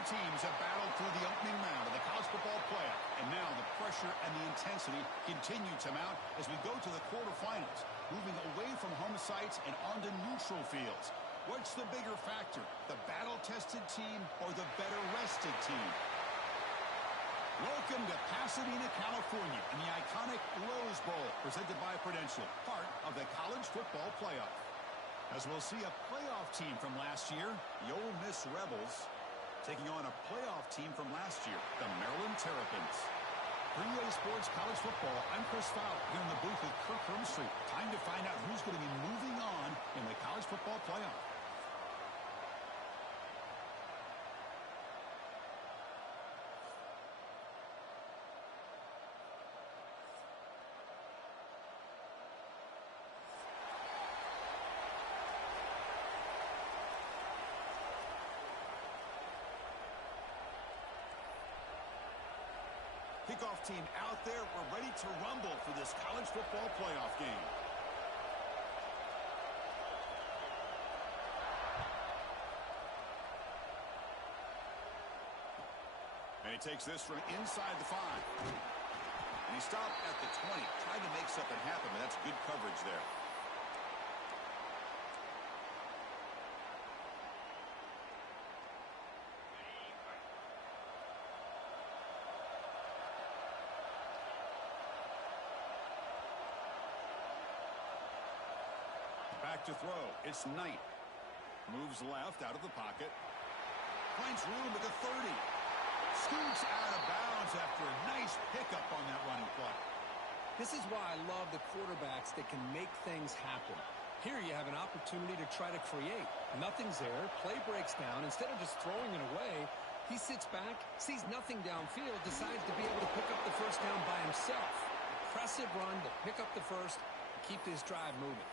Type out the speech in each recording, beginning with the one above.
four teams have battled through the opening round of the college football playoff, and now the pressure and the intensity continue to mount as we go to the quarterfinals, moving away from home sites and onto neutral fields. What's the bigger factor, the battle-tested team or the better-rested team? Welcome to Pasadena, California, in the iconic Rose Bowl, presented by Prudential, part of the college football playoff. As we'll see a playoff team from last year, the Ole Miss Rebels, taking on a playoff team from last year, the Maryland Terrapins. For EA Sports College Football, I'm Chris Fowler here in the booth with Kirk Hermstreet. Time to find out who's going to be moving on in the college football playoff. Kickoff team out there. We're ready to rumble for this college football playoff game. And he takes this from inside the 5. And he stopped at the 20. Tried to make something happen, but that's good coverage there. Back to throw. It's Knight. Moves left out of the pocket. Finds room at the 30. Scoots out of bounds after a nice pickup on that running play. This is why I love the quarterbacks that can make things happen. Here you have an opportunity to try to create. Nothing's there. Play breaks down. Instead of just throwing it away, he sits back, sees nothing downfield, decides to be able to pick up the first down by himself. Impressive run to pick up the first and keep this drive moving.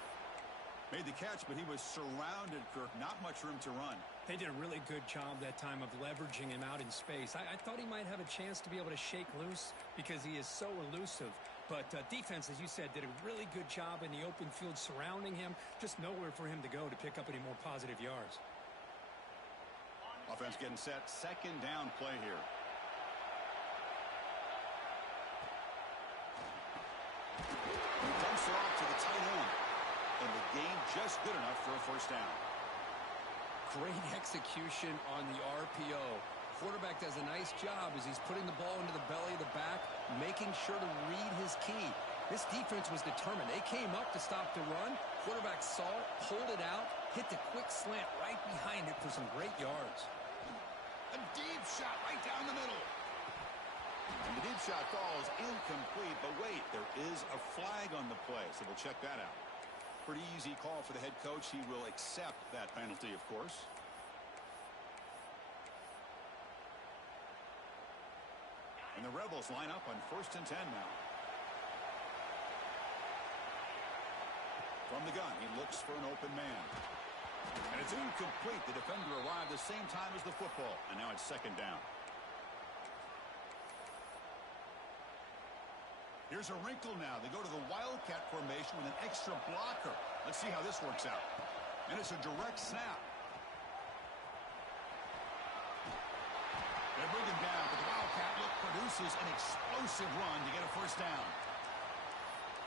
Made the catch, but he was surrounded, Kirk. Not much room to run. They did a really good job that time of leveraging him out in space. I thought he might have a chance to be able to shake loose because he is so elusive. But defense, as you said, did a really good job in the open field surrounding him. Just nowhere for him to go to pick up any more positive yards. Offense getting set. Second down play here. Dumps it off to the tight end. And the game just good enough for a first down. Great execution on the RPO. Quarterback does a nice job as he's putting the ball into the belly of the back, making sure to read his key. This defense was determined. They came up to stop the run. Quarterback saw it, pulled it out, hit the quick slant right behind it for some great yards. A deep shot right down the middle. And the deep shot falls incomplete, but wait, there is a flag on the play, so we'll check that out. Pretty easy call for the head coach. He will accept that penalty, of course. And the Rebels line up on 1st and 10 now. From the gun, he looks for an open man. And it's incomplete. The defender arrived the same time as the football. And now it's second down. Here's a wrinkle now. They go to the Wildcat formation with an extra blocker. Let's see how this works out. And it's a direct snap. They're bringing down, but the Wildcat look produces an explosive run to get a first down.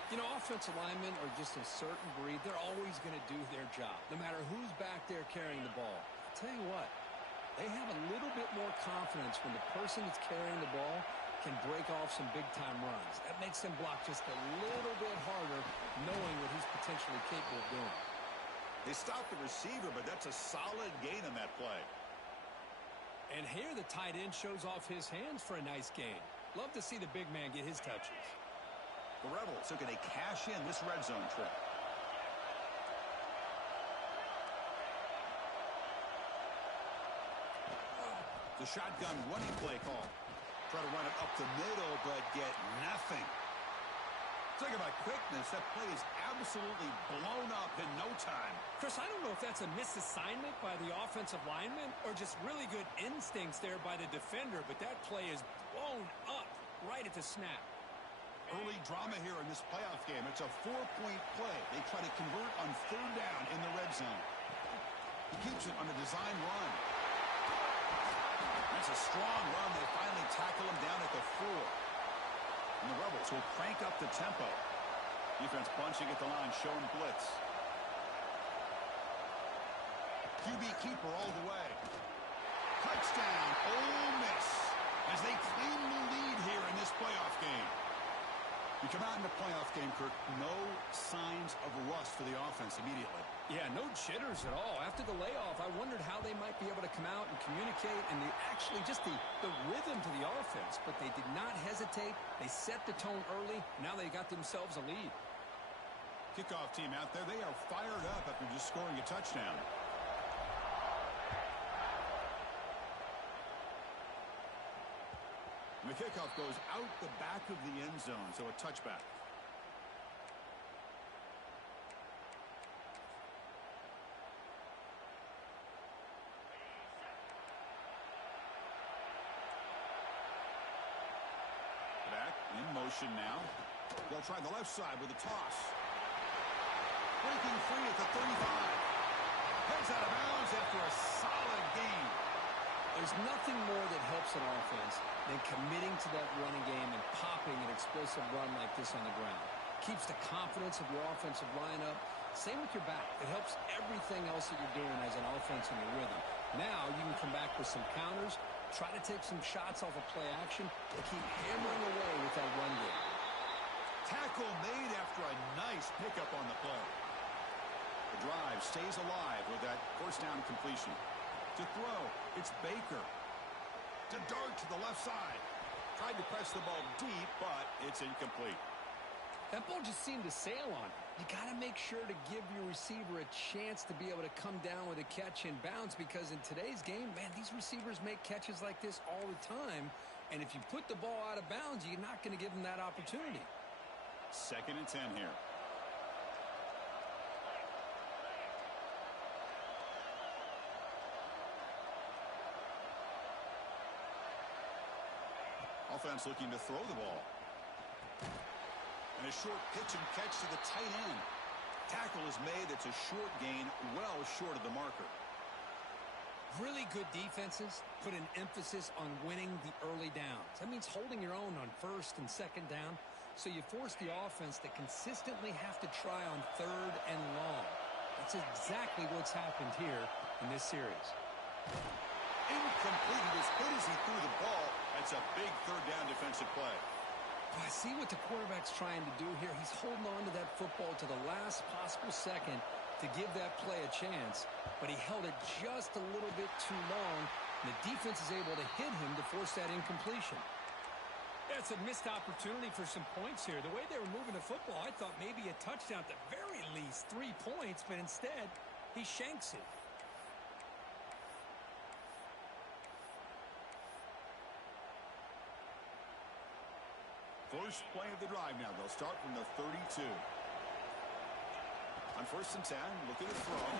You know, offensive linemen are just a certain breed. They're always going to do their job, no matter who's back there carrying the ball. I'll tell you what, they have a little bit more confidence when the person that's carrying the ball can break off some big-time runs. That makes them block just a little bit harder, knowing what he's potentially capable of doing. They stopped the receiver, but that's a solid gain on that play. And here the tight end shows off his hands for a nice gain. Love to see the big man get his touches. The Rebels are going to cash in this red zone trip. The shotgun running play call. Try to run it up the middle, but get nothing. Talking about quickness, that play is absolutely blown up in no time. Chris, I don't know if that's a misassignment by the offensive lineman or just really good instincts there by the defender, but that play is blown up right at the snap. Early drama here in this playoff game. It's a 4-point play. They try to convert on third down in the red zone. He keeps it on a design run. That's a strong run. They finally tackle him down at the 4. And the Rebels will crank up the tempo. Defense bunching at the line, showing blitz. QB keeper all the way. Touchdown, Ole Miss, as they claim the lead here in this playoff game. You come out in the playoff game, Kirk, no signs of rust for the offense immediately. Yeah, no jitters at all. After the layoff, I wondered how they might be able to come out and communicate and actually just the rhythm to the offense. But they did not hesitate. They set the tone early. Now they got themselves a lead. Kickoff team out there, they are fired up after just scoring a touchdown. And the kickoff goes out the back of the end zone, so a touchback. Back in motion now. They'll try the left side with a toss. Breaking free at the 35. Heads out of bounds after a solid gain. There's nothing more that helps an offense than committing to that running game and popping an explosive run like this on the ground. Keeps the confidence of your offensive lineup. Same with your back. It helps everything else that you're doing as an offense in your rhythm. Now you can come back with some counters, try to take some shots off of play action, and keep hammering away with that run game. Tackle made after a nice pickup on the play. The drive stays alive with that first down completion. To throw, it's Baker. To dart to the left side. Tried to press the ball deep, but it's incomplete. That ball just seemed to sail on him. You got to make sure to give your receiver a chance to be able to come down with a catch in bounds, because in today's game, man, these receivers make catches like this all the time. And if you put the ball out of bounds, you're not going to give them that opportunity. 2nd and 10 here. Offense looking to throw the ball. And a short pitch and catch to the tight end. Tackle is made. It's a short gain, well short of the marker. Really good defenses put an emphasis on winning the early downs. That means holding your own on 1st and 2nd down. So you force the offense to consistently have to try on 3rd and long. That's exactly what's happened here in this series. Incomplete. As good as he threw the ball, that's a big 3rd down defensive play. I see what the quarterback's trying to do here. He's holding on to that football to the last possible second to give that play a chance, but he held it just a little bit too long, and the defense is able to hit him to force that incompletion. That's a missed opportunity for some points here. The way they were moving the football, I thought maybe a touchdown, at the very least 3 points, but instead he shanks it. First play of the drive now. They'll start from the 32. On 1st and 10, look at the throw.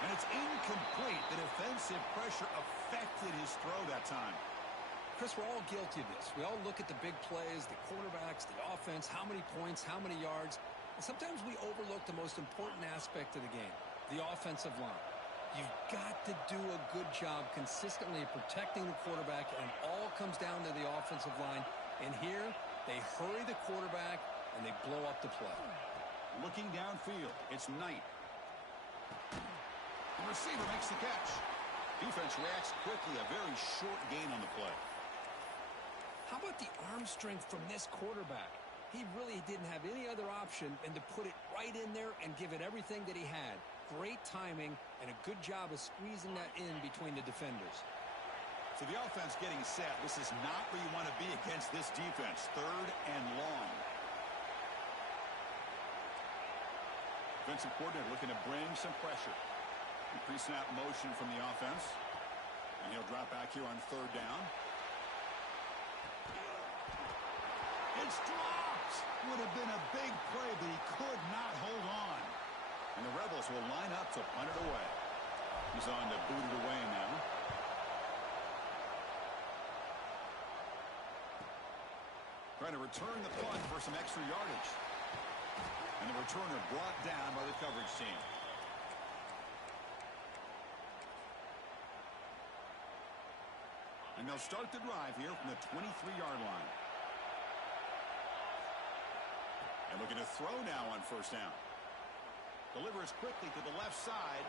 And it's incomplete. The defensive pressure affected his throw that time. Chris, we're all guilty of this. We all look at the big plays, the quarterbacks, the offense, how many points, how many yards. And sometimes we overlook the most important aspect of the game, the offensive line. You've got to do a good job consistently protecting the quarterback, and it all comes down to the offensive line. And here, they hurry the quarterback, and they blow up the play. Looking downfield, it's Knight. The receiver makes the catch. Defense reacts quickly, a very short gain on the play. How about the arm strength from this quarterback? He really didn't have any other option than to put it right in there and give it everything that he had. Great timing and a good job of squeezing that in between the defenders. So the offense getting set. This is not where you want to be against this defense. 3rd and long. Defensive coordinator looking to bring some pressure. Pre-snap motion from the offense. And he'll drop back here on 3rd down. It's dropped. Would have been a big play, but he could not hold on. And the Rebels will line up to punt it away. He's on to boot it away now. Trying to return the punt for some extra yardage. And the returner brought down by the coverage team. And they'll start the drive here from the 23-yard line. And looking to throw now on first down. Delivers quickly to the left side.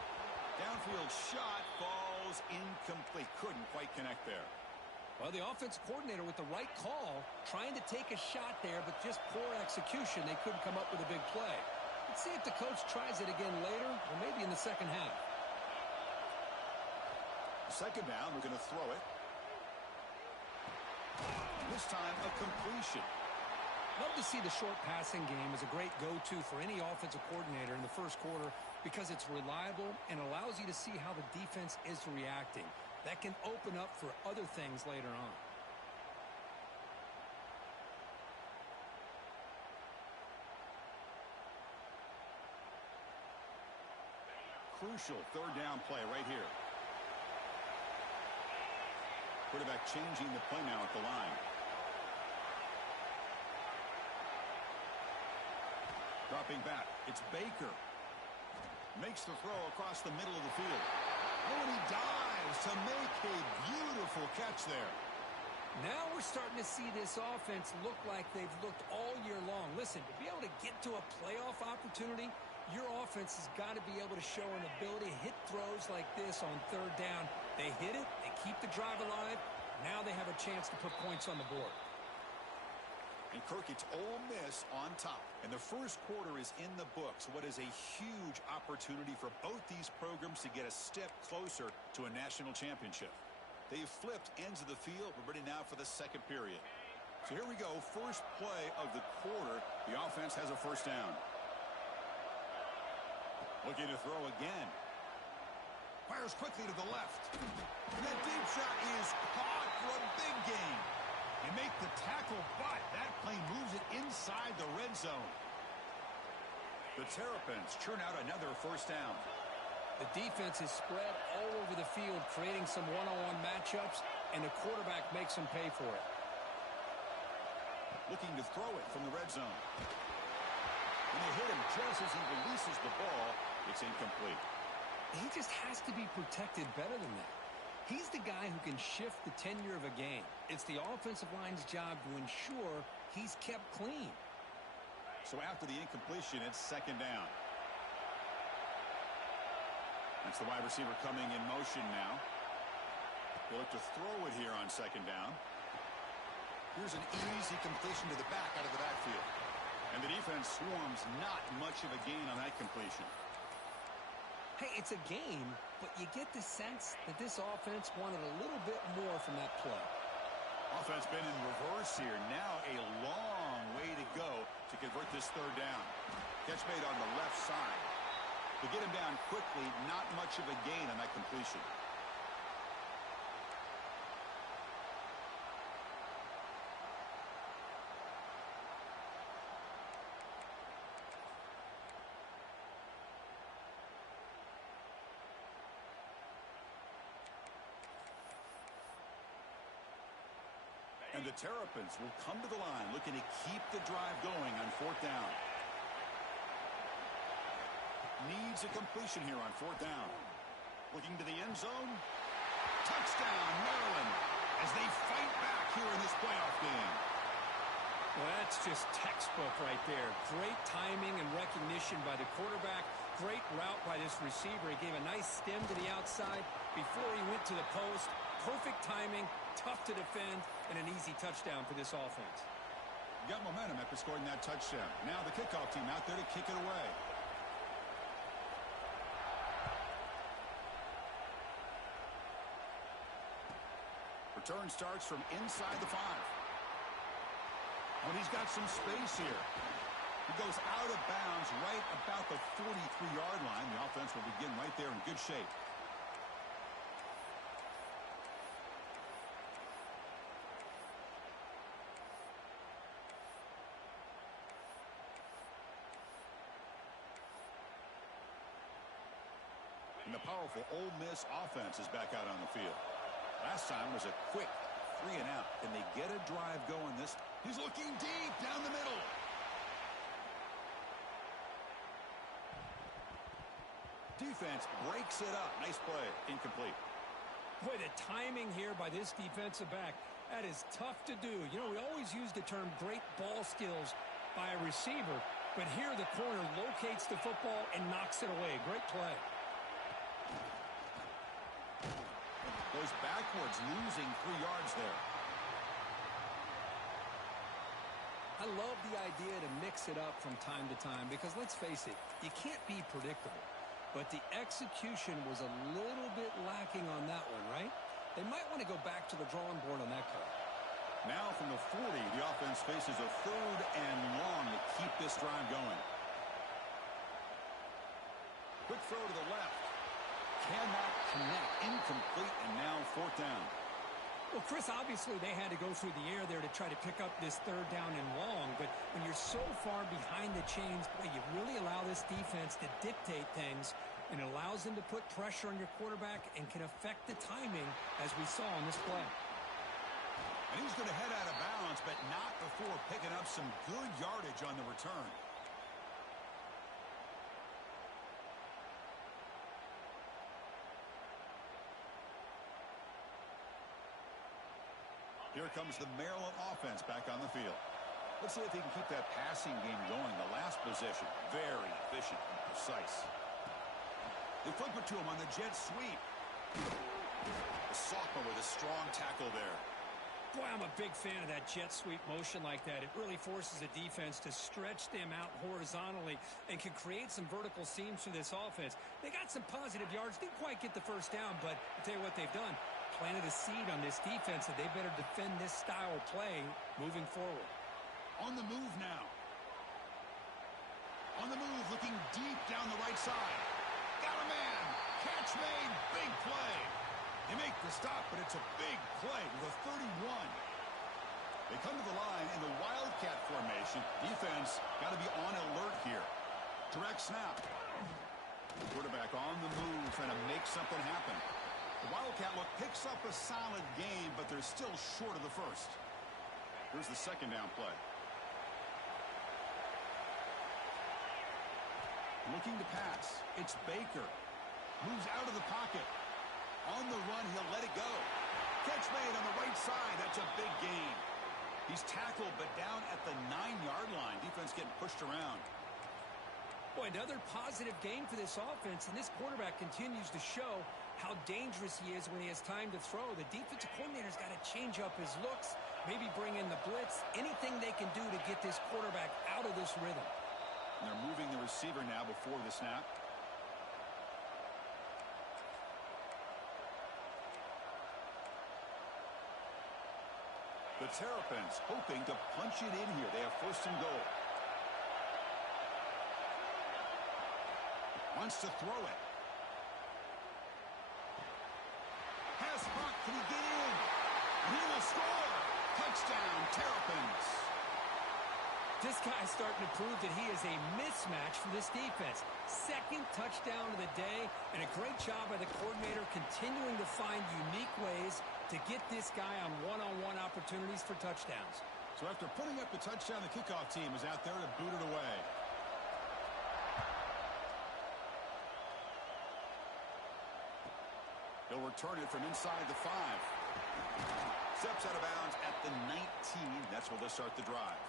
Downfield shot falls incomplete. Couldn't quite connect there. Well, the offensive coordinator with the right call, trying to take a shot there, but just poor execution. They couldn't come up with a big play. Let's see if the coach tries it again later, or maybe in the second half. Second down, we're going to throw it. This time, a completion. Love to see the short passing game as a great go-to for any offensive coordinator in the first quarter because it's reliable and allows you to see how the defense is reacting. That can open up for other things later on. Crucial third down play right here. Quarterback changing the play now at the line. Dropping back. It's Baker. Makes the throw across the middle of the field. Oh, and he dives to make a beautiful catch there. Now we're starting to see this offense look like they've looked all year long. Listen, to be able to get to a playoff opportunity, your offense has got to be able to show an ability to hit throws like this on third down. They hit it. They keep the drive alive. Now they have a chance to put points on the board. And Kirk, it's Ole Miss on top. And the first quarter is in the books. What is a huge opportunity for both these programs to get a step closer to a national championship. They've flipped ends of the field. We're ready now for the second period. So here we go. First play of the quarter. The offense has a first down. Looking to throw again. Fires quickly to the left. And that deep shot is caught for a big gain. They make the tackle, but that play moves it inside the red zone. The Terrapins churn out another first down. The defense is spread all over the field, creating some one-on-one matchups, and the quarterback makes them pay for it. Looking to throw it from the red zone. When they hit him just as he releases the ball, it's incomplete. He just has to be protected better than that. He's the guy who can shift the tenure of a game. It's the offensive line's job to ensure he's kept clean. So after the incompletion, it's second down. That's the wide receiver coming in motion now. They look to throw it here on second down. Here's an easy completion to the back out of the backfield. And the defense swarms not much of a gain on that completion. Hey, it's a game, but you get the sense that this offense wanted a little bit more from that play. Offense been in reverse here. Now a long way to go to convert this third down. Catch made on the left side. To get him down quickly, not much of a gain on that completion. And the Terrapins will come to the line looking to keep the drive going on fourth down. Needs a completion here on fourth down. Looking to the end zone. Touchdown, Maryland, as they fight back here in this playoff game. Well, that's just textbook right there. Great timing and recognition by the quarterback. Great route by this receiver. He gave a nice stem to the outside before he went to the post. Perfect timing, tough to defend, and an easy touchdown for this offense. Got momentum after scoring that touchdown. Now the kickoff team out there to kick it away. Return starts from inside the 5. When he's got some space here. He goes out of bounds right about the 43-yard line. The offense will begin right there in good shape. And the powerful Ole Miss offense is back out on the field. Last time was a quick 3 and out. Can they get a drive going? He's looking deep down the middle. Defense breaks it up. Nice play. Incomplete. Boy, the timing here by this defensive back, that is tough to do. You know, we always use the term great ball skills by a receiver, but here the corner locates the football and knocks it away. Great play. Goes backwards, losing 3 yards there. I love the idea to mix it up from time to time because, let's face it, you can't be predictable. But the execution was a little bit lacking on that one, right? They might want to go back to the drawing board on that call. Now from the 40, the offense faces a 3rd and long to keep this drive going. Quick throw to the left. Cannot connect. Incomplete, and now 4th down. Well, Chris, obviously they had to go through the air there to try to pick up this 3rd down and long, but when you're so far behind the chains, boy, you really allow this defense to dictate things, and it allows them to put pressure on your quarterback and can affect the timing, as we saw on this play. And he's going to head out of bounds, but not before picking up some good yardage on the return. Here comes the Maryland offense back on the field. Let's see if they can keep that passing game going. The last possession, very efficient and precise. They flip it to him on the jet sweep. The sophomore with a strong tackle there. Boy, I'm a big fan of that jet sweep motion like that. It really forces a defense to stretch them out horizontally and can create some vertical seams for this offense. They got some positive yards. Didn't quite get the 1st down, but I'll tell you what they've done. Planted a seed on this defense that they better defend this style of play moving forward. On the move now. On the move, looking deep down the right side. Got a man. Catch made. Big play. They make the stop, but it's a big play with a 31. They come to the line in the Wildcat formation. Defense got to be on alert here. Direct snap. Quarterback on the move, trying to make something happen. The Wildcat look picks up a solid game, but they're still short of the 1st. Here's the 2nd down play. Looking to pass. It's Baker. Moves out of the pocket. On the run, he'll let it go. Catch made on the right side. That's a big gain. He's tackled, but down at the 9-yard line. Defense getting pushed around. Boy, another positive game for this offense, and this quarterback continues to show how dangerous he is when he has time to throw. The defensive coordinator's got to change up his looks, maybe bring in the blitz, anything they can do to get this quarterback out of this rhythm. And they're moving the receiver now before the snap. The Terrapins hoping to punch it in here. They have 1st and goal. Wants to throw it. Pass block. Can he get in? He will score. Touchdown, Terrapins. This guy's starting to prove that he is a mismatch for this defense. 2nd touchdown of the day, and a great job by the coordinator continuing to find unique ways to get this guy on one-on-one opportunities for touchdowns. So after putting up the touchdown, the kickoff team is out there to boot it away. He'll return it from inside the 5. Steps out of bounds at the 19. That's where they'll start the drive.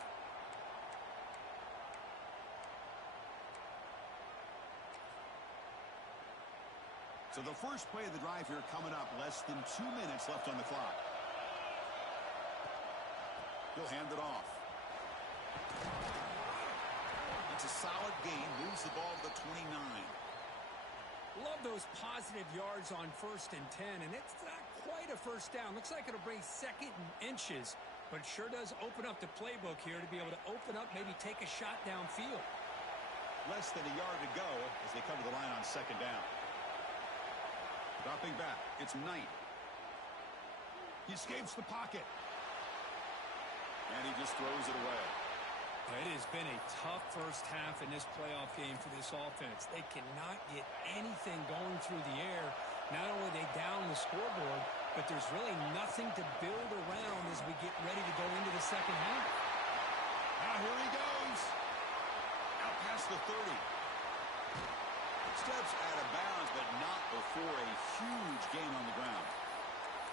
So the first play of the drive here coming up. Less than 2 minutes left on the clock. He'll hand it off. It's a solid gain. Moves the ball to the 29. Love those positive yards on 1st and 10, and it's not quite a 1st down. Looks like it'll bring 2nd and inches, but it sure does open up the playbook here to be able to open up, maybe take a shot downfield. Less than a yard to go as they come to the line on 2nd down. Dropping back, it's Knight. He escapes the pocket. And he just throws it away. It has been a tough first half in this playoff game for this offense. They cannot get anything going through the air. Not only are they down the scoreboard, but there's really nothing to build around as we get ready to go into the 2nd half. Now here he goes. Out past the 30. Steps out of bounds, but not before a huge gain on the ground.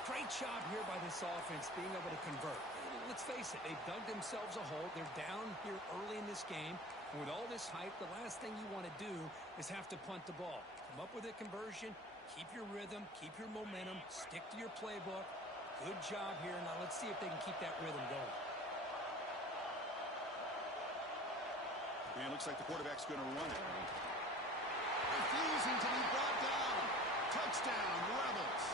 Great job here by this offense being able to convert. Let's face it, they've dug themselves a hole. They're down here early in this game. With all this hype, the last thing you want to do is have to punt the ball. Come up with a conversion, keep your rhythm, keep your momentum, stick to your playbook. Good job here. Now let's see if they can keep that rhythm going. And it looks like the quarterback's going to run it. Refusing to be brought down. Touchdown, Rebels.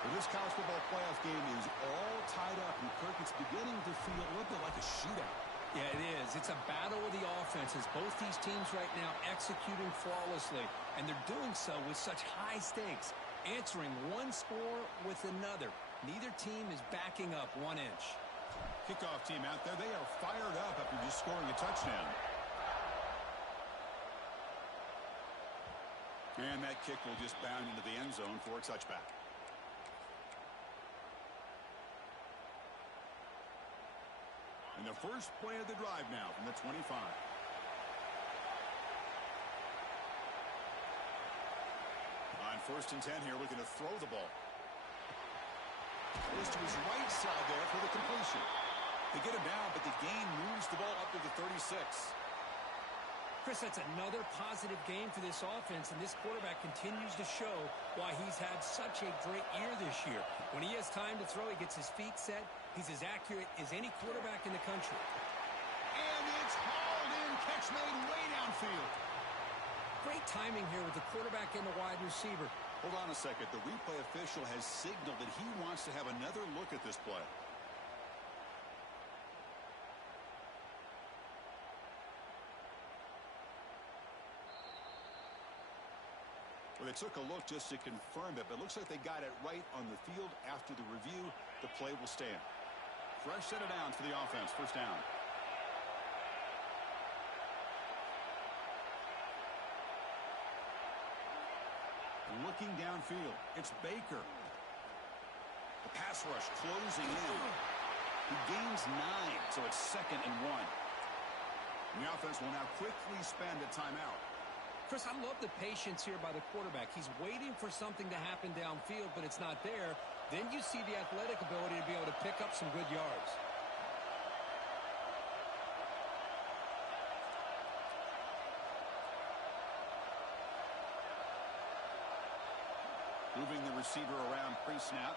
Well, this college football playoff game is all tied up, and Kirk, it's beginning to feel a little bit like a shootout. Yeah, it is. It's a battle of the offenses. Both these teams right now executing flawlessly, and they're doing so with such high stakes, answering one score with another. Neither team is backing up 1 inch. Kickoff team out there, they are fired up after just scoring a touchdown. And that kick will just bound into the end zone for a touchback. And the first play of the drive now from the 25. On 1st and 10 here, looking to throw the ball. Goes to his right side there for the completion. They get him down, but the gain moves the ball up to the 36. Chris, that's another positive game for this offense, and this quarterback continues to show why he's had such a great year this year. When he has time to throw, he gets his feet set. He's as accurate as any quarterback in the country. And it's hauled in. Catch made way downfield. Great timing here with the quarterback and the wide receiver. Hold on a second. The replay official has signaled that he wants to have another look at this play. Well, they took a look just to confirm it, but it looks like they got it right on the field. After the review, the play will stand. Fresh set of downs for the offense. First down. Looking downfield, it's Baker. The pass rush closing in. He gains 9, so it's 2nd and 1. The offense will now quickly spend a timeout. Chris, I love the patience here by the quarterback. He's waiting for something to happen downfield, but it's not there. Then you see the athletic ability to be able to pick up some good yards. Moving the receiver around pre-snap.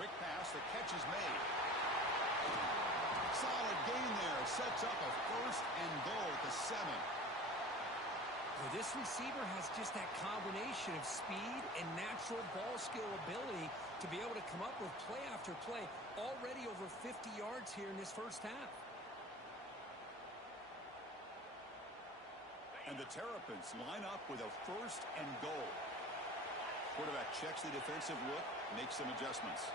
Quick pass, the catch is made. Solid gain there. Sets up a 1st and goal at the 7. Well, this receiver has just that combination of speed and natural ball skill ability to be able to come up with play after play. Already over 50 yards here in this first half. And the Terrapins line up with a 1st and goal. Quarterback checks the defensive look, makes some adjustments.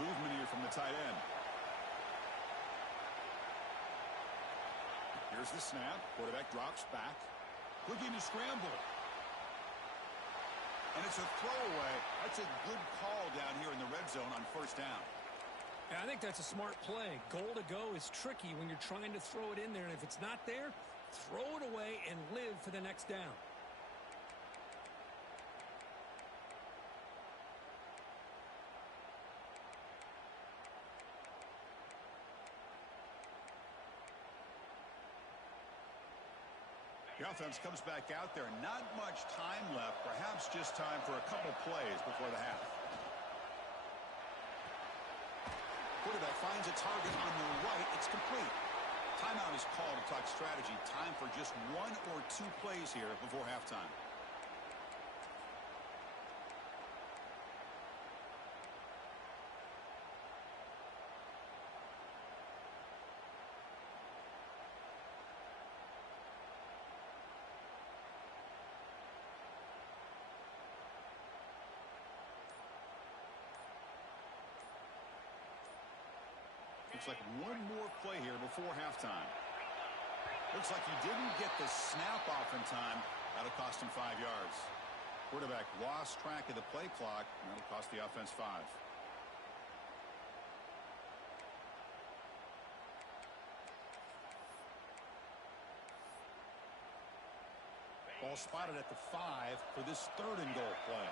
Movement here from the tight end. Here's the snap. Quarterback drops back. Looking to scramble. And it's a throwaway. That's a good call down here in the red zone on 1st down. Yeah, I think that's a smart play. Goal to go is tricky when you're trying to throw it in there. And if it's not there, throw it away and live for the next down. The offense comes back out there. Not much time left. Perhaps just time for a couple plays before the half. Quarterback finds a target on the right. It's complete. Timeout is called to talk strategy. Time for just 1 or 2 plays here before halftime. Looks like one more play here before halftime. Looks like he didn't get the snap off in time. That'll cost him 5 yards. Quarterback lost track of the play clock, and that'll cost the offense 5. Ball Ball spotted at the 5 for this 3rd and goal play.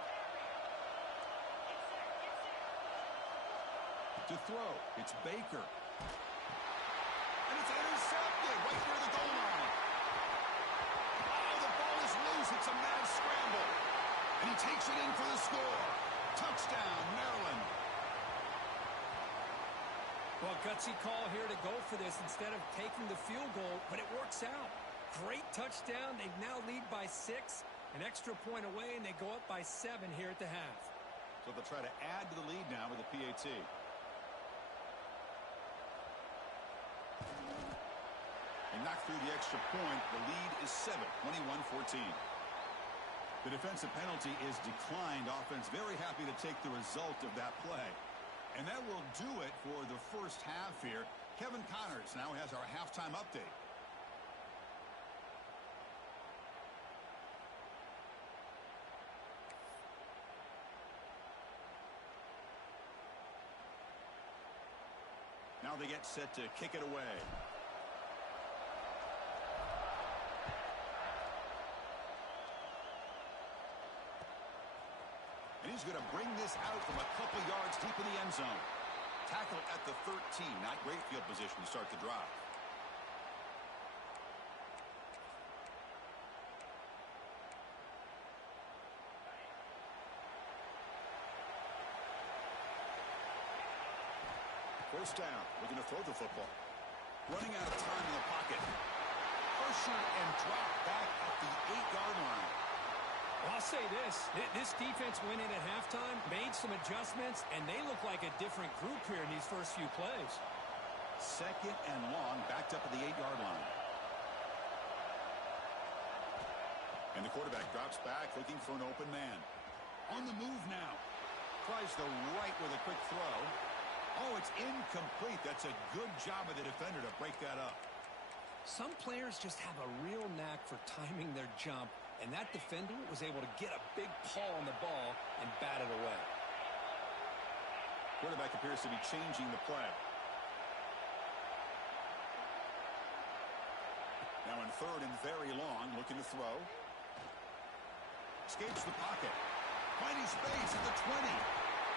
To throw, it's Baker. And it's intercepted right near the goal line. Oh, the ball is loose. It's a mad scramble. And he takes it in for the score. Touchdown, Maryland. Well, gutsy call here to go for this instead of taking the field goal, but it works out. Great touchdown. They now lead by 6. An extra point away, and they go up by 7 here at the half. So they'll try to add to the lead now with the PAT. They knock through the extra point. The lead is 7, 21-14. The defensive penalty is declined. Offense very happy to take the result of that play. And that will do it for the first half here. Kevin Connors now has our halftime update. Now they get set to kick it away. And he's going to bring this out from a couple yards deep in the end zone. Tackle at the 13. Not great field position to start the drive. First down. Looking to throw the football. Running out of time in the pocket. Pressure and drop back at the 8-yard line. Well, I'll say this. This defense went in at halftime, made some adjustments, and they look like a different group here in these first few plays. 2nd and long, backed up at the 8-yard line. And the quarterback drops back, looking for an open man. On the move now. Tries the right with a quick throw. Oh, it's incomplete. That's a good job of the defender to break that up. Some players just have a real knack for timing their jump, and that defender was able to get a big paw on the ball and bat it away. Quarterback appears to be changing the play. Now in 3rd and very long, looking to throw. Escapes the pocket. Finding space at the 20.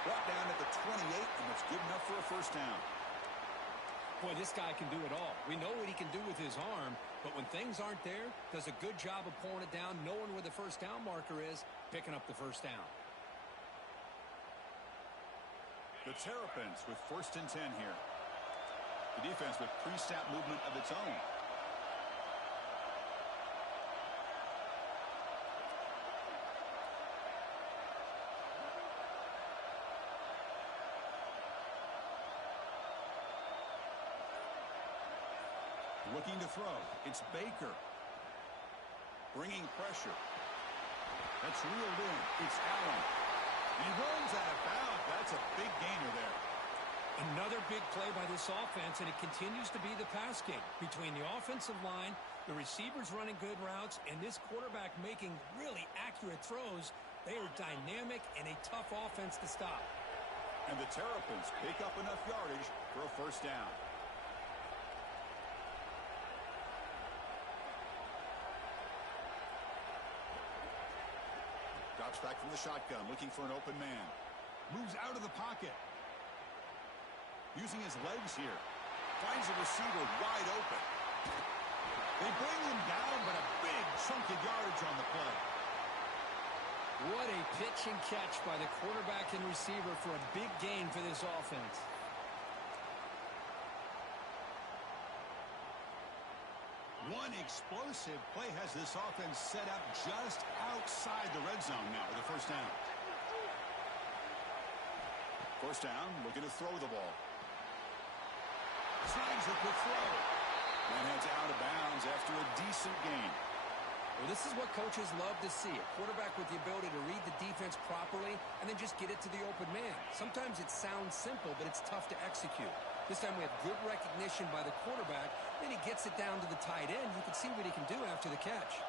Brought down at the 28, and it's good enough for a first down. Boy, this guy can do it all. We know what he can do with his arm, but when things aren't there, does a good job of pulling it down, knowing where the first down marker is, picking up the first down. The Terrapins with 1st and 10 here. The defense with pre-snap movement of its own. Looking to throw. It's Baker. Bringing pressure. That's reeled in. It's Allen. He runs out of bounds. That's a big gainer there. Another big play by this offense, and it continues to be the pass game. Between the offensive line, the receivers running good routes, and this quarterback making really accurate throws, they are dynamic and a tough offense to stop. And the Terrapins pick up enough yardage for a first down. Drops back from the shotgun, looking for an open man. Moves out of the pocket. Using his legs here. Finds a receiver wide open. They bring him down, but a big chunk of yardage on the play. What a pitch and catch by the quarterback and receiver for a big gain for this offense. One explosive play has this offense set up just outside the red zone now with a first down. First down, looking to throw the ball. Tries a quick throw. And heads out of bounds after a decent gain. Well, this is what coaches love to see. A quarterback with the ability to read the defense properly and then just get it to the open man. Sometimes it sounds simple, but it's tough to execute. This time we have good recognition by the quarterback. Then he gets it down to the tight end. You can see what he can do after the catch.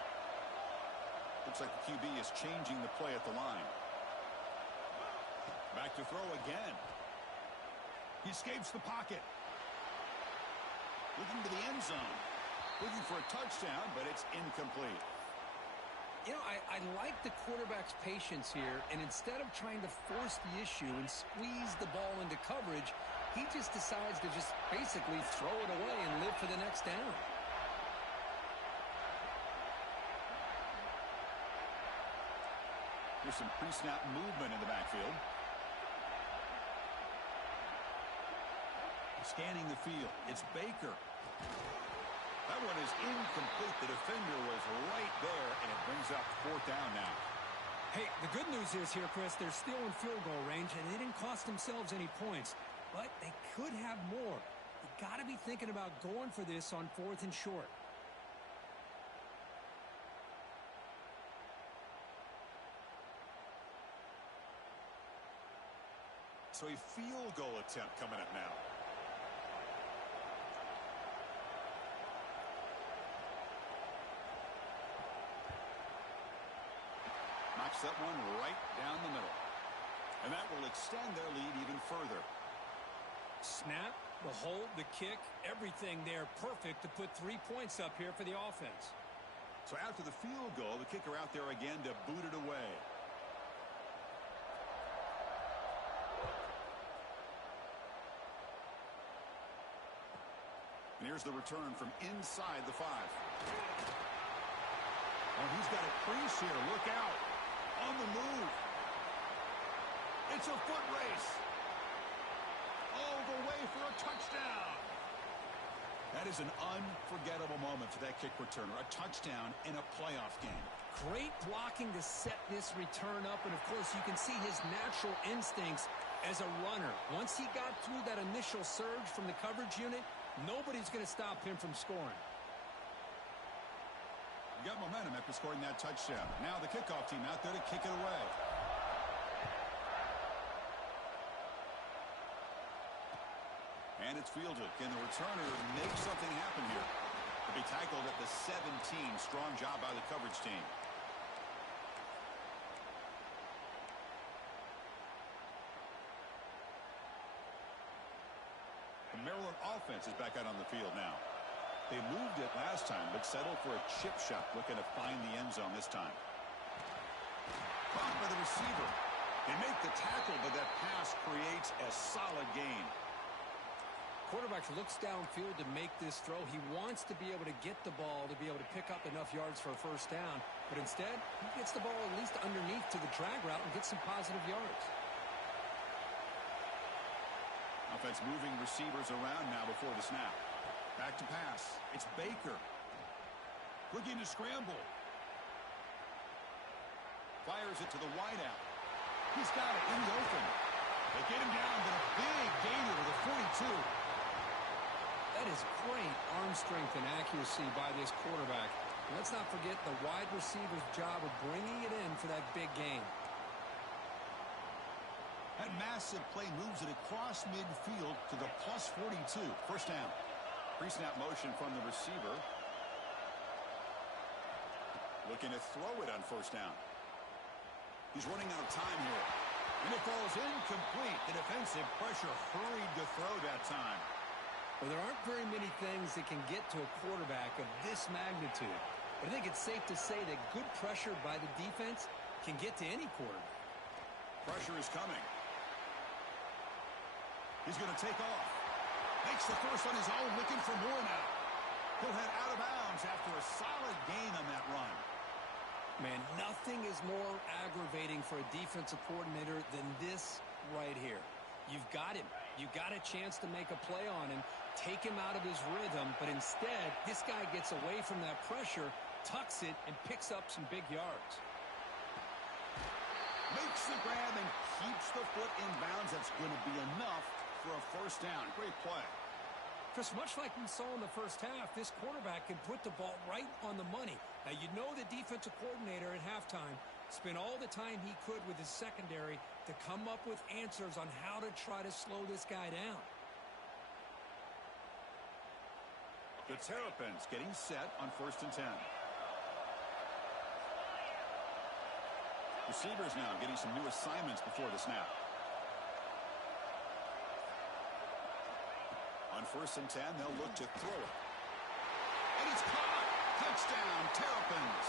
Looks like the QB is changing the play at the line. Back to throw again. He escapes the pocket. Looking to the end zone. Looking for a touchdown, but it's incomplete. I like the quarterback's patience here, and instead of trying to force the issue and squeeze the ball into coverage, he just decides to just basically throw it away and live for the next down. There's some pre-snap movement in the backfield. Scanning the field. It's Baker. That one is incomplete. The defender was right there, and it brings up 4th down now. Hey, the good news is here, Chris, they're still in field goal range, and they didn't cost themselves any points. But they could have more. You got to be thinking about going for this on 4th and short. So a field goal attempt coming up now. Knocks that one right down the middle. And that will extend their lead even further. Snap, the hold, the kick, everything there perfect to put 3 points up here for the offense. So after the field goal, the kicker out there again to boot it away. And here's the return from inside the 5. Oh, he's got a crease here. Look out. On the move. It's a foot race. All the way for a touchdown. That is an unforgettable moment for that kick returner. A touchdown in a playoff game. Great blocking to set this return up, and of course you can see his natural instincts as a runner. Once he got through that initial surge from the coverage unit, nobody's going to stop him from scoring. Got momentum after scoring that touchdown. Now the kickoff team out there to kick it away. And it's fielded. Can the returner make something happen here? To be tackled at the 17. Strong job by the coverage team. The Maryland offense is back out on the field now. They moved it last time, but settled for a chip shot, looking to find the end zone this time. Caught by the receiver. They make the tackle, but that pass creates a solid gain. Quarterback looks downfield to make this throw. He wants to be able to get the ball to be able to pick up enough yards for a 1st down, but instead, he gets the ball at least underneath to the drag route and gets some positive yards. Offense moving receivers around now before the snap. Back to pass. It's Baker. Looking to scramble. Fires it to the wideout. He's got it in the open. They get him down, but a big gainer to the 42. That is great arm strength and accuracy by this quarterback. And let's not forget the wide receiver's job of bringing it in for that big gain. That massive play moves it across midfield to the plus 42. 1st down. Pre-snap motion from the receiver. Looking to throw it on 1st down. He's running out of time here. And it falls incomplete. The defensive pressure hurried to throw that time. Well, there aren't very many things that can get to a quarterback of this magnitude. But I think it's safe to say that good pressure by the defense can get to any quarterback. Pressure is coming. He's going to take off. Makes the first on his own, looking for more now. He'll head out of bounds after a solid gain on that run. Man, nothing is more aggravating for a defensive coordinator than this right here. You've got him. You got a chance to make a play on him, take him out of his rhythm, but instead, this guy gets away from that pressure, tucks it, and picks up some big yards. Makes the grab and keeps the foot in bounds. That's going to be enough for a 1st down. Great play. Chris, much like we saw in the 1st half, this quarterback can put the ball right on the money. Now, you know the defensive coordinator at halftime spent all the time he could with his secondary to come up with answers on how to try to slow this guy down. The Terrapins getting set on 1st and 10. Receivers now getting some new assignments before the snap. On 1st and 10, they'll look to throw it. And it's caught! Touchdown, Terrapins!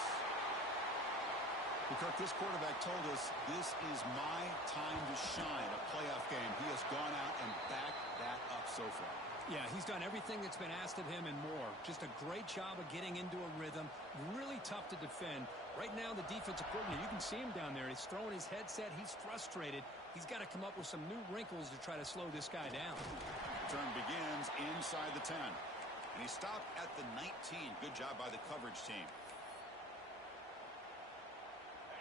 Well, Kirk, this quarterback told us this is my time to shine, a playoff game. He has gone out and backed that up so far. Yeah, he's done everything that's been asked of him and more. Just a great job of getting into a rhythm. Really tough to defend. Right now, the defensive coordinator, you can see him down there. He's throwing his headset. He's frustrated. He's got to come up with some new wrinkles to try to slow this guy down. Turn begins inside the 10. And he stopped at the 19. Good job by the coverage team.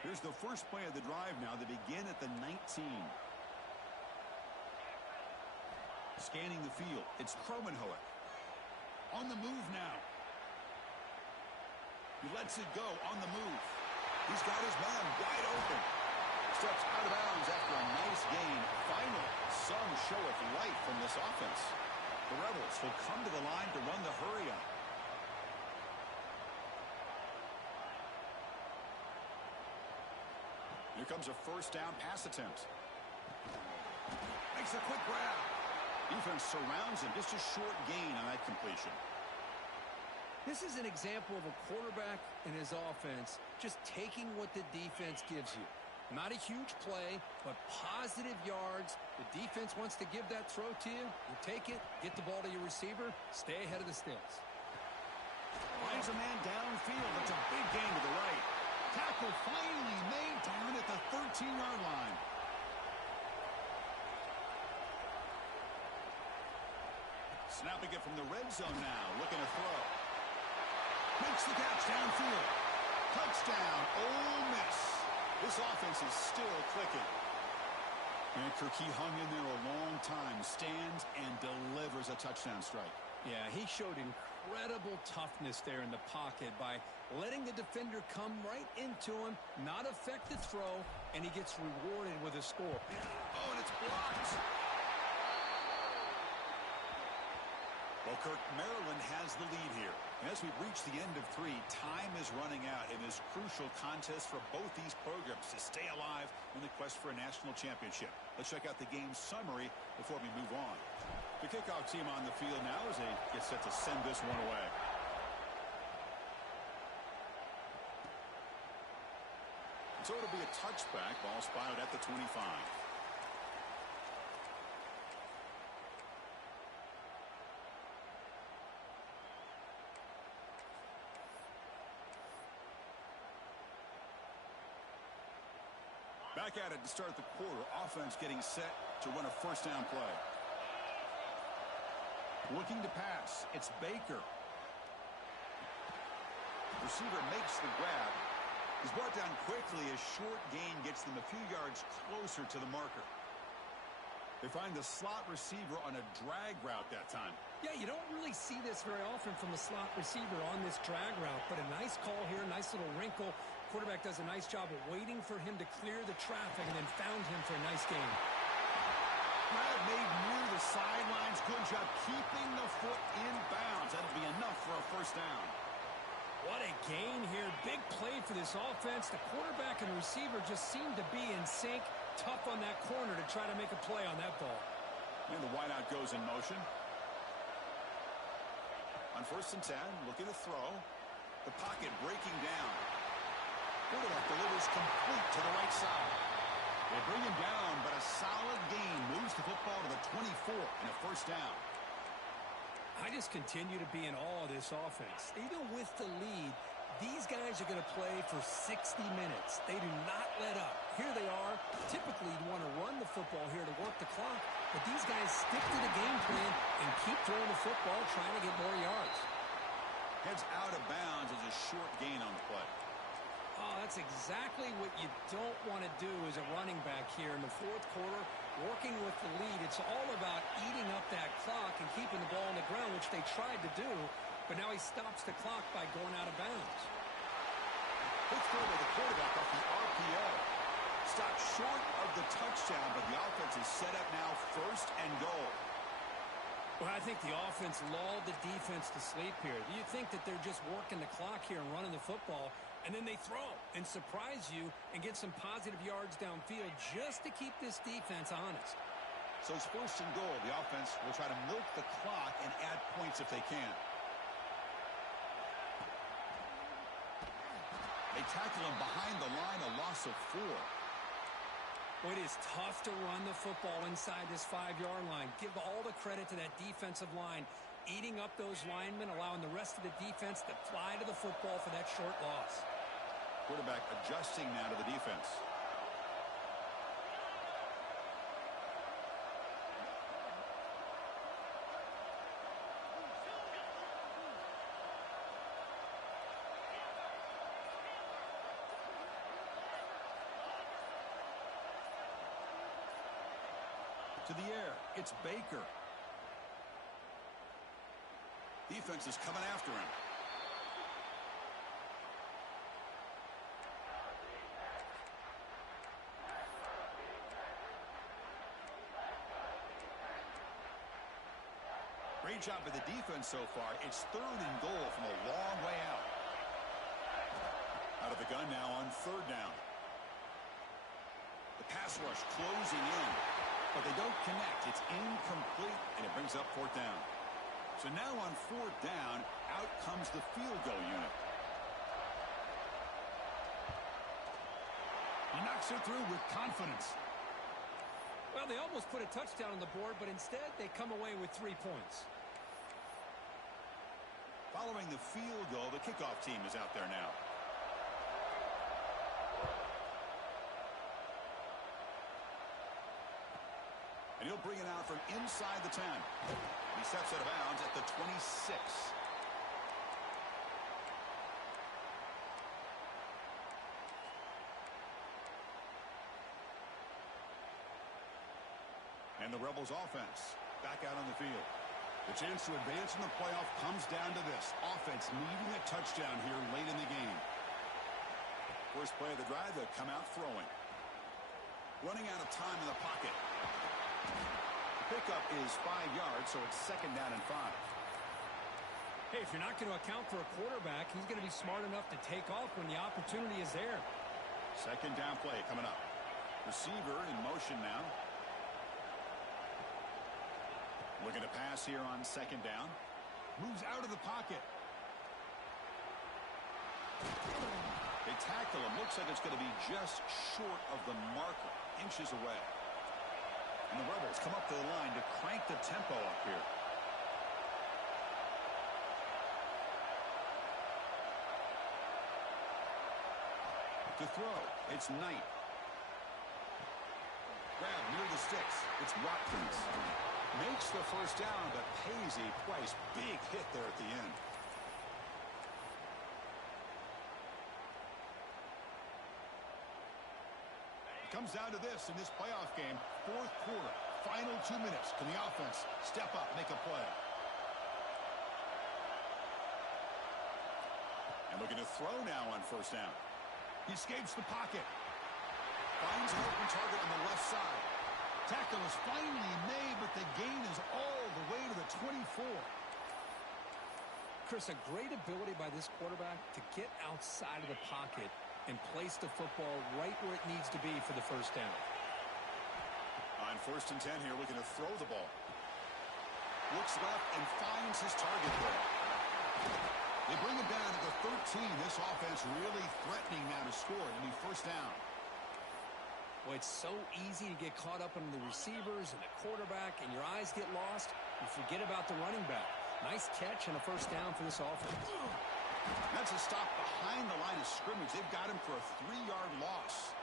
Here's the first play of the drive now. They begin at the 19. Scanning the field. It's Kromenhoek. On the move now. He lets it go on the move. He's got his man wide open. Steps out of bounds after a nice gain. Finally, some show of life from this offense. The Rebels will come to the line to run the hurry up. Here comes a first down pass attempt. Makes a quick grab. Defense surrounds him. Just a short gain on that completion. This is an example of a quarterback and his offense just taking what the defense gives you. Not a huge play, but positive yards. The defense wants to give that throw to you. You take it, get the ball to your receiver, stay ahead of the sticks. Finds a man downfield. That's a big gain to the right. Tackle finally made down at the 13-yard line. Snapping it from the red zone now. Looking to throw. Makes the catch downfield. Touchdown, Ole Miss. This offense is still clicking. And Kirk, he hung in there a long time. Stands and delivers a touchdown strike. Yeah, he showed incredible toughness there in the pocket by letting the defender come right into him, not affect the throw, and he gets rewarded with a score. Oh, and it's blocked. Well, Kirk, Maryland has the lead here. And as we've reached the end of 3, time is running out in this crucial contest for both these programs to stay alive in the quest for a national championship. Let's check out the game summary before we move on. The kickoff team on the field now as they get set to send this one away. So it'll be a touchback. Ball spotted at the 25. Back at it to start the quarter. Offense getting set to run a first down play. Looking to pass. It's Baker. Receiver makes the grab. He's brought down quickly. A short gain gets them a few yards closer to the marker. They find the slot receiver on a drag route that time. Yeah, you don't really see this very often from a slot receiver on this drag route, but a nice call here, nice little wrinkle. Quarterback does a nice job of waiting for him to clear the traffic and then found him for a nice gain. Grab made near the sidelines. Good job keeping the foot in bounds. That'll be enough for a first down. What a gain here. Big play for this offense. The quarterback and receiver just seem to be in sync. Tough on that corner to try to make a play on that ball. And the wideout goes in motion. On first and 10, looking to throw. The pocket breaking down. Quarterback delivers complete to the right side. They bring him down, but a solid gain moves the football to the 24 and a first down. I just continue to be in awe of this offense. Even with the lead, these guys are going to play for 60 minutes. They do not let up. Here they are. Typically, you want to run the football here to work the clock, but these guys stick to the game plan and keep throwing the football, trying to get more yards. Heads out of bounds as a short gain on the play. Oh, that's exactly what you don't want to do as a running back here in the fourth quarter. Working with the lead, it's all about eating up that clock and keeping the ball on the ground, which they tried to do, but now he stops the clock by going out of bounds. Quick throw by the quarterback off the RPO. Stopped short of the touchdown, but the offense is set up now first and goal. Well, I think the offense lulled the defense to sleep here. You think that they're just working the clock here and running the football, and then they throw and surprise you and get some positive yards downfield just to keep this defense honest. So it's first and goal. The offense will try to milk the clock and add points if they can. They tackle him behind the line, a loss of 4. Well, it is tough to run the football inside this 5-yard line. Give all the credit to that defensive line, eating up those linemen, allowing the rest of the defense to fly to the football for that short loss. Quarterback adjusting now to the defense. To the air, it's Baker. Defense is coming after him. Great job by the defense so far. It's 3rd and goal from a long way out. Out of the gun now on 3rd down. The pass rush closing in, but they don't connect. It's incomplete, and it brings up 4th down. So now on 4th down, out comes the field goal unit. He knocks it through with confidence. Well, they almost put a touchdown on the board, but instead they come away with 3 points. Following the field goal, the kickoff team is out there now. And he'll bring it out from inside the 10. He steps out of bounds at the 26. And the Rebels offense back out on the field. The chance to advance in the playoff comes down to this. Offense needing a touchdown here late in the game. First play of the drive, they'll come out throwing. Running out of time in the pocket. Pickup is 5 yards, so it's 2nd down and 5. Hey, if you're not going to account for a quarterback, he's going to be smart enough to take off when the opportunity is there. 2nd down play coming up. Receiver in motion now. Looking to pass here on 2nd down. Moves out of the pocket. They tackle him. Looks like it's going to be just short of the marker. Inches away. And the Rebels come up to the line to crank the tempo up here. To throw, it's Knight. Grab near the sticks. It's Watkins. Makes the 1st down, but pays a price. Big hit there at the end. It comes down to this in this playoff game. 4th quarter, final 2 minutes. Can the offense step up, make a play? And looking to throw now on 1st down. He escapes the pocket. Finds an open target on the left side. Tackle is finally made, but the gain is all the way to the 24. Chris, a great ability by this quarterback to get outside of the pocket and place the football right where it needs to be for the 1st down. On 1st and 10 here, looking to throw the ball. Looks left and finds his target there. They bring him down to the 13. This offense really threatening now to score. It'll be 1st down. Well, it's so easy to get caught up in the receivers and the quarterback, and your eyes get lost. You forget about the running back. Nice catch and a 1st down for this offense. That's a stop behind the line of scrimmage. They've got him for a 3-yard loss.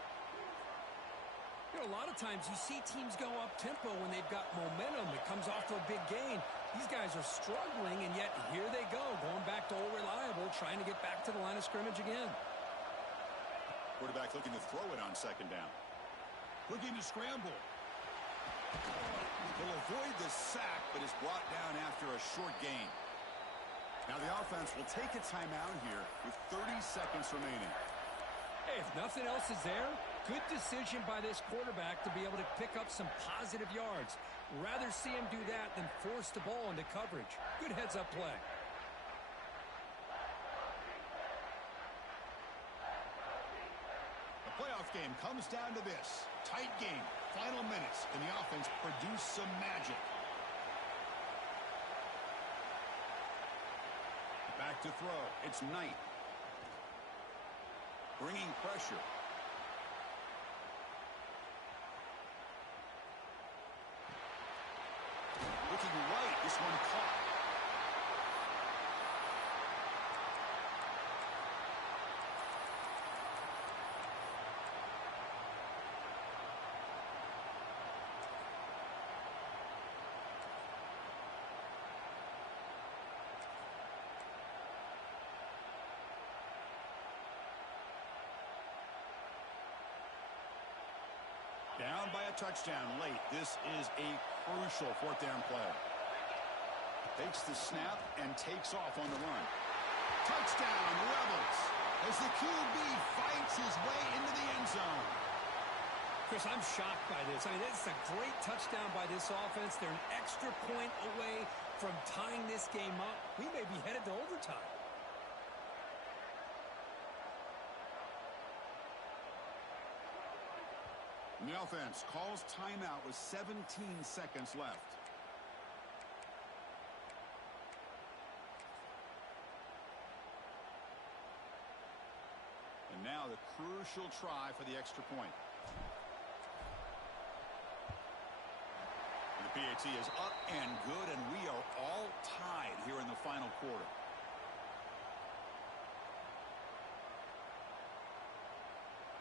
You know, a lot of times you see teams go up-tempo when they've got momentum. It comes off to a big gain. These guys are struggling, and yet here they go, going back to old reliable, trying to get back to the line of scrimmage again. Quarterback looking to throw it on 2nd down. Looking to scramble. He'll avoid the sack, but is brought down after a short gain. Now the offense will take a timeout here with 30 seconds remaining. Hey, if nothing else is there, good decision by this quarterback to be able to pick up some positive yards. Rather see him do that than force the ball into coverage. Good heads-up play. The playoff game comes down to this. Tight game. Final minutes. Can the offense produce some magic? Back to throw. It's Knight. bringing pressure. Looking right, this one caught. Down by a touchdown late. This is a crucial fourth down play. Takes the snap and takes off on the run. Touchdown, Rebels, as the QB fights his way into the end zone. Chris, I'm shocked by this. I mean, it's a great touchdown by this offense. They're an extra point away from tying this game up. We may be headed to overtime. And the offense calls timeout with 17 seconds left. And now the crucial try for the extra point. And the PAT is up and good, and we are all tied here in the final quarter.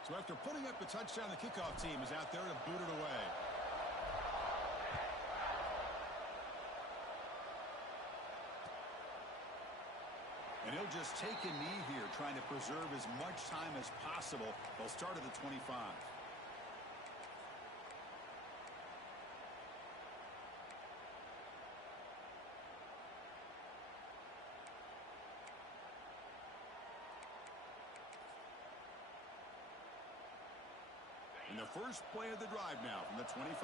So after putting up the touchdown, the kickoff team is out there to boot it away. And he'll just take a knee here, trying to preserve as much time as possible. They'll start at the 25. And the first play of the drive now from the 25.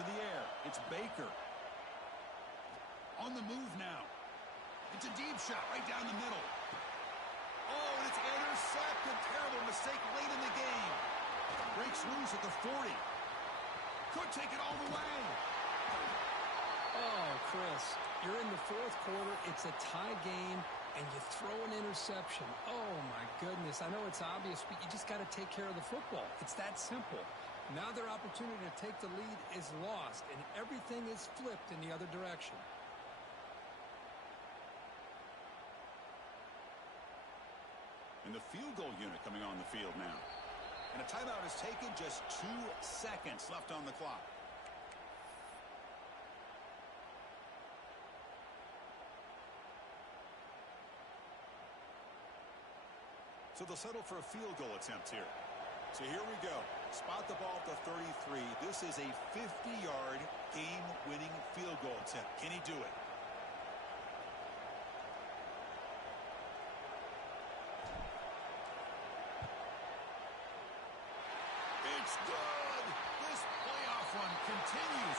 To the air, it's Baker. On the move now. It's a deep shot right down the middle. Oh, and it's intercepted. Terrible mistake late in the game. Breaks loose at the 40. Could take it all the way. Oh, Chris, you're in the fourth quarter. It's a tie game, and you throw an interception. Oh, my goodness. I know it's obvious, but you just got to take care of the football. It's that simple. Now their opportunity to take the lead is lost, and everything is flipped in the other direction. And the field goal unit coming on the field now. And a timeout is taken, just 2 seconds left on the clock. So they'll settle for a field goal attempt here. So here we go. Spot the ball at the 33. This is a 50-yard game-winning field goal attempt. Can he do it? It's good. This playoff run continues